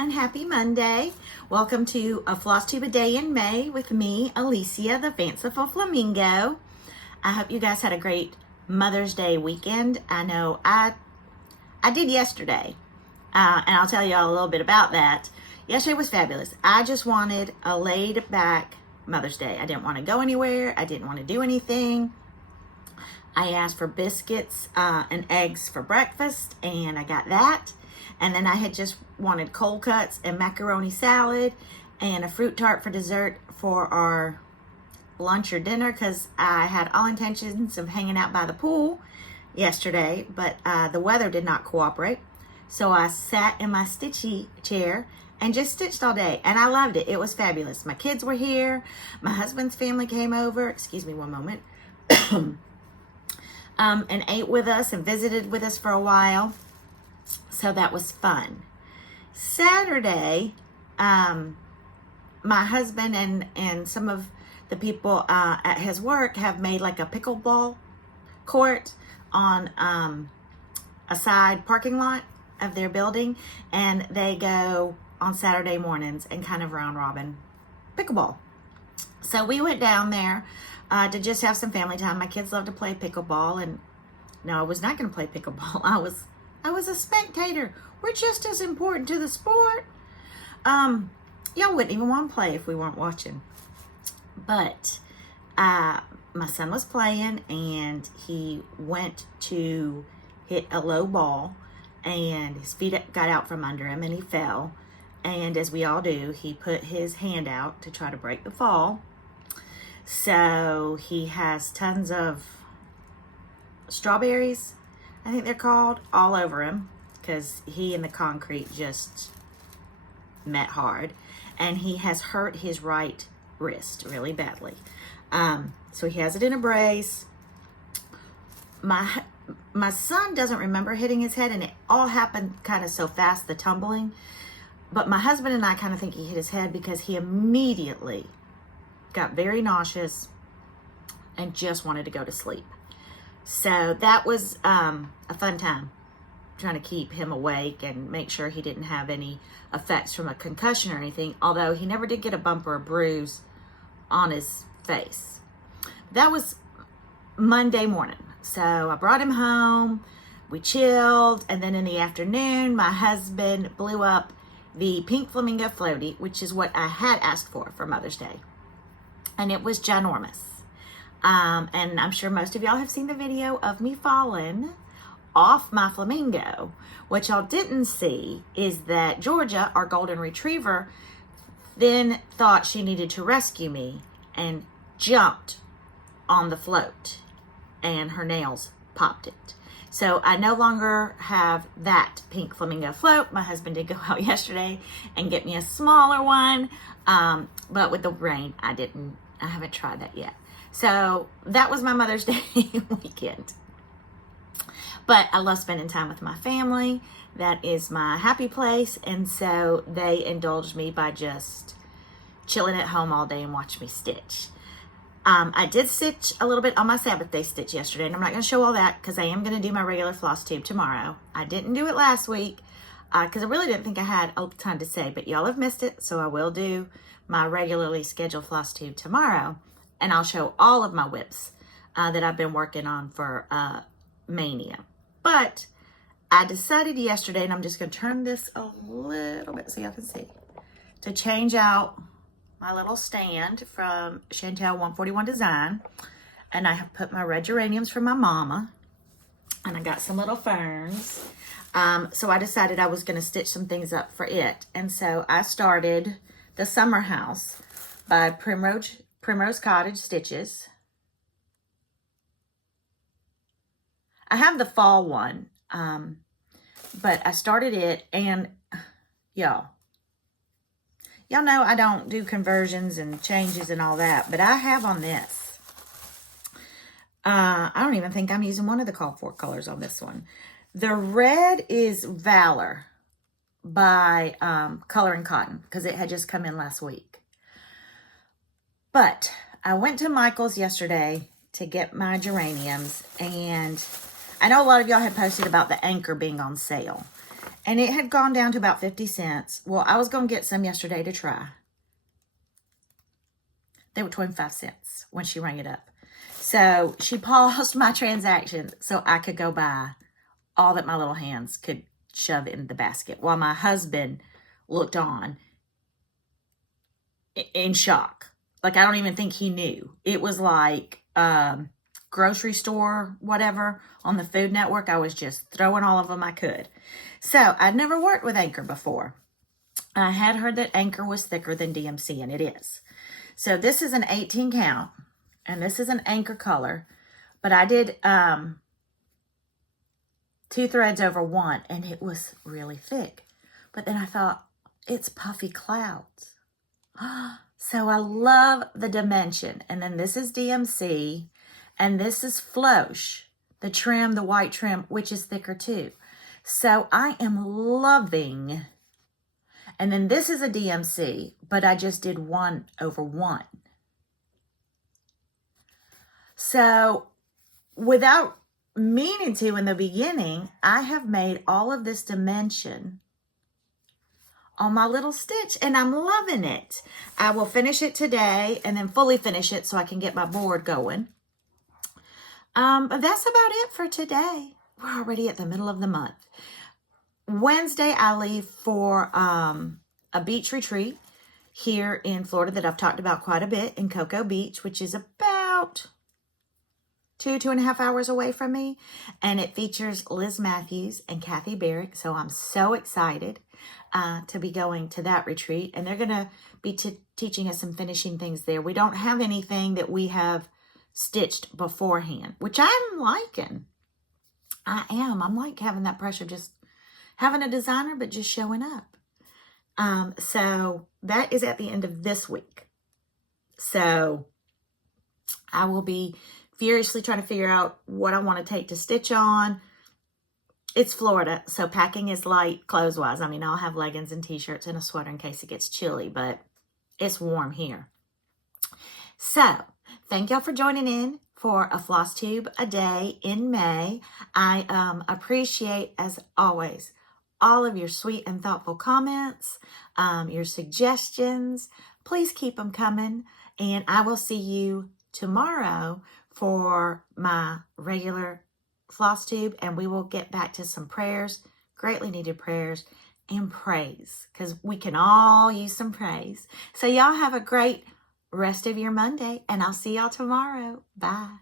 and happy Monday. Welcome to a flosstube a day in May with me, Alicia, the Fanciful Flamingo. I hope you guys had a great Mother's Day weekend. I know I did yesterday, and I'll tell you all a little bit about that. Yesterday was fabulous. I just wanted a laid back Mother's Day. I didn't want to go anywhere. I didn't want to do anything. I asked for biscuits and eggs for breakfast, and I got that. And then I had just wanted cold cuts and macaroni salad and a fruit tart for dessert for our lunch or dinner, because I had all intentions of hanging out by the pool yesterday, but the weather did not cooperate. So I sat in my stitchy chair and just stitched all day, and I loved it. It was fabulous. My kids were here. My husband's family came over. Excuse me one moment. And ate with us and visited with us for a while. So that was fun. Saturday, my husband and some of the people at his work have made like a pickleball court on a side parking lot of their building, and they go on Saturday mornings and kind of round robin pickleball. So we went down there to just have some family time. My kids love to play pickleball, and no, I was not going to play pickleball. I was a spectator. We're just as important to the sport. Y'all wouldn't even want to play if we weren't watching. But my son was playing, and he went to hit a low ball, and his feet got out from under him, and he fell. And as we all do, he put his hand out to try to break the fall. So he has tons of strawberries, I think they're called, all over him, because he and the concrete just met hard, and he has hurt his right wrist really badly. So he has it in a brace. My son doesn't remember hitting his head, and it all happened kind of so fast, the tumbling. But my husband and I kind of think he hit his head because he immediately got very nauseous and just wanted to go to sleep. So that was a fun time, trying to keep him awake and make sure he didn't have any effects from a concussion or anything, although he never did get a bump or a bruise on his face. That was Monday morning. So I brought him home, we chilled, and then in the afternoon, my husband blew up the pink flamingo floaty, which is what I had asked for Mother's Day. And it was ginormous. And I'm sure most of y'all have seen the video of me falling off my flamingo. What y'all didn't see is that Georgia, our golden retriever, then thought she needed to rescue me and jumped on the float, and her nails popped it. So I no longer have that pink flamingo float. My husband did go out yesterday and get me a smaller one, but with the rain, I haven't tried that yet. So that was my Mother's Day weekend. But I love spending time with my family. That is my happy place. And so they indulged me by just chilling at home all day and watch me stitch. I did stitch a little bit on my Sabbath day stitch yesterday, and I'm not going to show all that because I am going to do my regular floss tube tomorrow. I didn't do it last week because I really didn't think I had a ton to say, but y'all have missed it, so I will do my regularly scheduled floss tube tomorrow. And I'll show all of my whips that I've been working on for Mania. But I decided yesterday, and I'm just going to turn this a little bit so y'all can see, to change out my little stand from Chantel 141 Design. And I have put my red geraniums for my mama. And I got some little ferns. So I decided I was going to stitch some things up for it. And so I started the Summer House by Primrose Cottage Stitches. I have the fall one, but I started it, and y'all know I don't do conversions and changes and all that, but I have on this. I don't even think I'm using one of the called for colors on this one. The red is Valor by Color and Cotton, because it had just come in last week. But I went to Michael's yesterday to get my geraniums, and I know a lot of y'all had posted about the anchor being on sale. And it had gone down to about 50 cents. Well, I was going to get some yesterday to try. They were 25 cents when she rang it up. So she paused my transaction so I could go buy all that my little hands could shove in the basket while my husband looked on in shock. Like, I don't even think he knew. It was like grocery store, whatever, on the Food Network. I was just throwing all of them I could. So I'd never worked with Anchor before. I had heard that Anchor was thicker than DMC, and it is. So this is an 18 count, and this is an Anchor color, but I did 2 threads over 1, and it was really thick. But then I thought, it's puffy clouds. So I love the dimension. And then this is DMC, and this is Floche, the trim, the white trim, which is thicker too. So I am loving. And then this is a DMC, but I just did 1 over 1. So without meaning to in the beginning, I have made all of this dimension on my little stitch, and I'm loving it. I will finish it today and then fully finish it so I can get my board going. But that's about it for today. We're already at the middle of the month. Wednesday, I leave for a beach retreat here in Florida that I've talked about quite a bit in Cocoa Beach, which is about 2.5 hours away from me. And it features Liz Matthews and Kathy Barrick. So I'm so excited to be going to that retreat. And they're going to be teaching us some finishing things there. We don't have anything that we have stitched beforehand, which I'm liking. I'm like having that pressure, just having a designer, but just showing up. So that is at the end of this week. So I will be furiously trying to figure out what I want to take to stitch on. It's Florida, so packing is light clothes-wise. I mean, I'll have leggings and t-shirts and a sweater in case it gets chilly, but it's warm here. So thank y'all for joining in for a floss tube a day in May. I appreciate, as always, all of your sweet and thoughtful comments, your suggestions. Please keep them coming, and I will see you tomorrow for my regular floss tube, and we will get back to some prayers, greatly needed prayers, and praise, because we can all use some praise. So y'all have a great rest of your Monday, and I'll see y'all tomorrow. Bye.